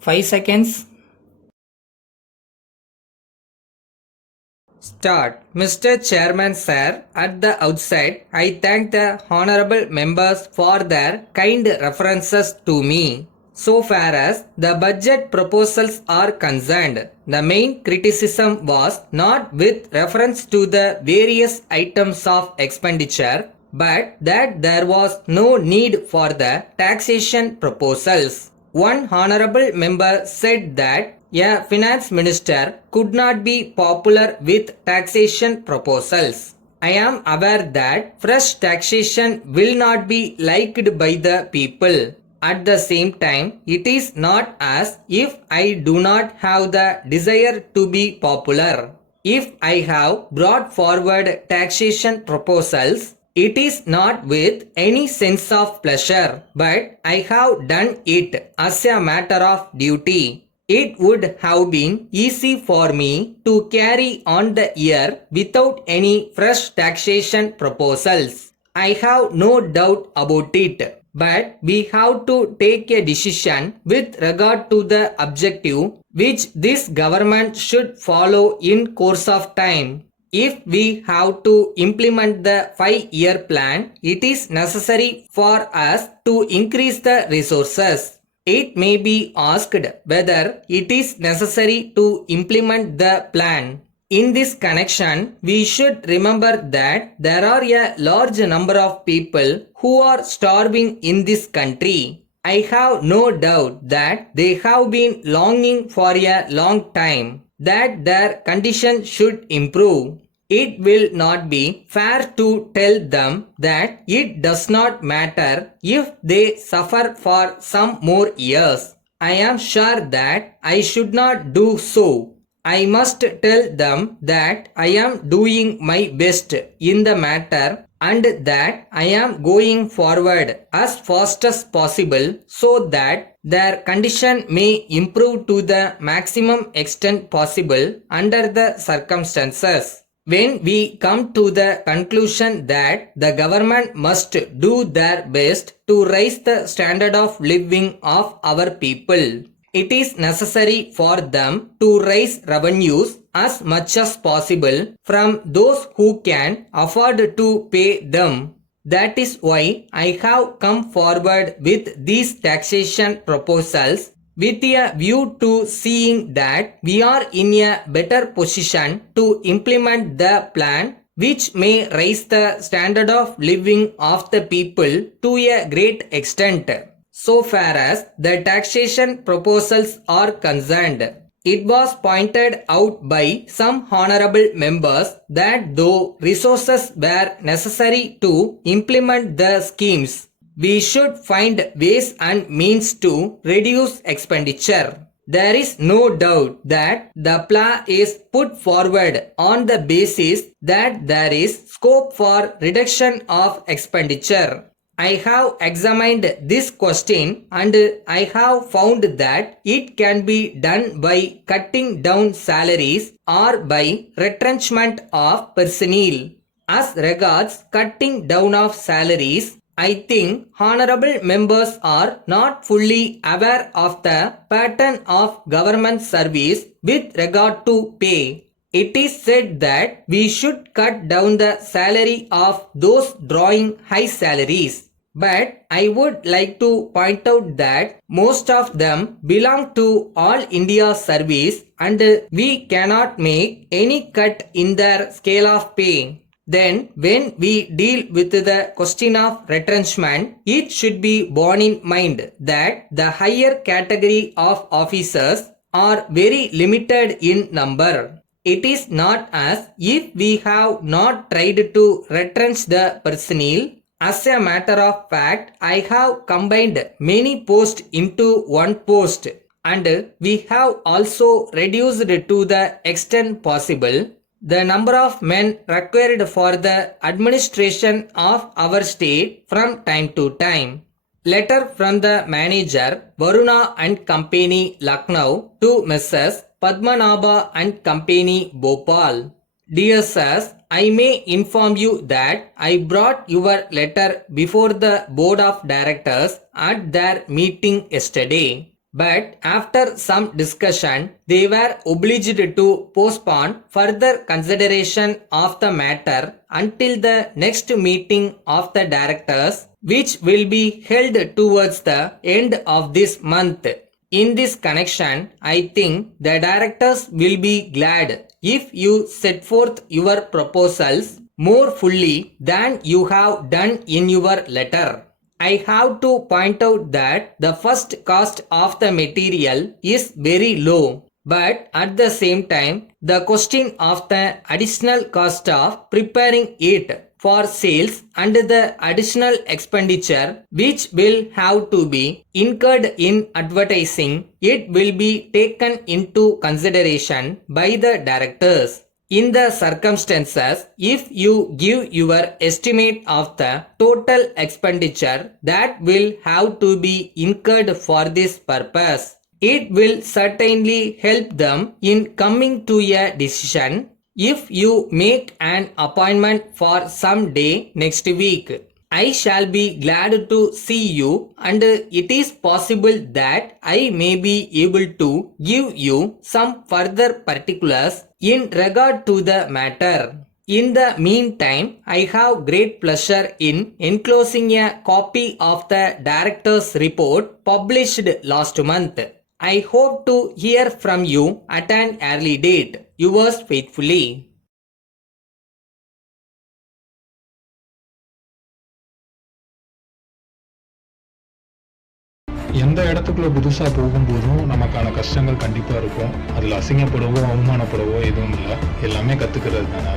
5 seconds. Start. Mr. Chairman Sir, at the outset, I thank the honorable members for their kind references to me. So far as the budget proposals are concerned, the main criticism was not with reference to the various items of expenditure, but that there was no need for the taxation proposals. One honorable member said that a finance minister could not be popular with taxation proposals. I am aware that fresh taxation will not be liked by the people. At the same time, it is not as if I do not have the desire to be popular. If I have brought forward taxation proposals, it is not with any sense of pleasure, but I have done it as a matter of duty. It would have been easy for me to carry on the year without any fresh taxation proposals. I have no doubt about it. But we have to take a decision with regard to the objective which this government should follow in course of time. If we have to implement the 5-year plan, it is necessary for us to increase the resources. It may be asked whether it is necessary to implement the plan. In this connection, we should remember that there are a large number of people who are starving in this country. I have no doubt that they have been longing for a long time that their condition should improve. It will not be fair to tell them that it does not matter if they suffer for some more years. I am sure that I should not do so. I must tell them that I am doing my best in the matter and that I am going forward as fast as possible so that their condition may improve to the maximum extent possible under the circumstances. When we come to the conclusion that the government must do their best to raise the standard of living of our people, it is necessary for them to raise revenues as much as possible from those who can afford to pay them. That is why I have come forward with these taxation proposals with a view to seeing that we are in a better position to implement the plan which may raise the standard of living of the people to a great extent. So far as the taxation proposals are concerned, it was pointed out by some honorable members that though resources were necessary to implement the schemes, we should find ways and means to reduce expenditure. There is no doubt that the plan is put forward on the basis that there is scope for reduction of expenditure. I have examined this question and I have found that it can be done by cutting down salaries or by retrenchment of personnel. As regards cutting down of salaries, I think honorable members are not fully aware of the pattern of government service with regard to pay. It is said that we should cut down the salary of those drawing high salaries. But I would like to point out that most of them belong to All India Service and we cannot make any cut in their scale of pay. Then when we deal with the question of retrenchment, it should be borne in mind that the higher category of officers are very limited in number. It is not as if we have not tried to retrench the personnel. As a matter of fact, I have combined many posts into one post and we have also reduced to the extent possible the number of men required for the administration of our state from time to time. Letter from the manager Varuna and Company Lucknow to Mrs. Padmanabha and Company Bhopal. Dear sirs, I may inform you that I brought your letter before the board of directors at their meeting yesterday. But after some discussion, they were obliged to postpone further consideration of the matter until the next meeting of the directors, which will be held towards the end of this month. In this connection, I think the directors will be glad if you set forth your proposals more fully than you have done in your letter. I have to point out that the first cost of the material is very low, but at the same time, the question of the additional cost of preparing it for sales and the additional expenditure which will have to be incurred in advertising it will be taken into consideration by the directors. In the circumstances, if you give your estimate of the total expenditure that will have to be incurred for this purpose, it will certainly help them in coming to a decision. If you make an appointment for some day next week, I shall be glad to see you, and it is possible that I may be able to give you some further particulars in regard to the matter. In the meantime, I have great pleasure in enclosing a copy of the director's report published last month. I hope to hear from you at an early date. Yours faithfully. எந்த இடத்துக்குள்ள புதுசா போகும்போதும் நமக்கான கஷ்டங்கள் கண்டிப்பா இருக்கும். அதுல அசிங்கப்படவோ அவமானப்படவோ எதுவும் இல்லை, எல்லாமே கத்துக்கிறது தானே.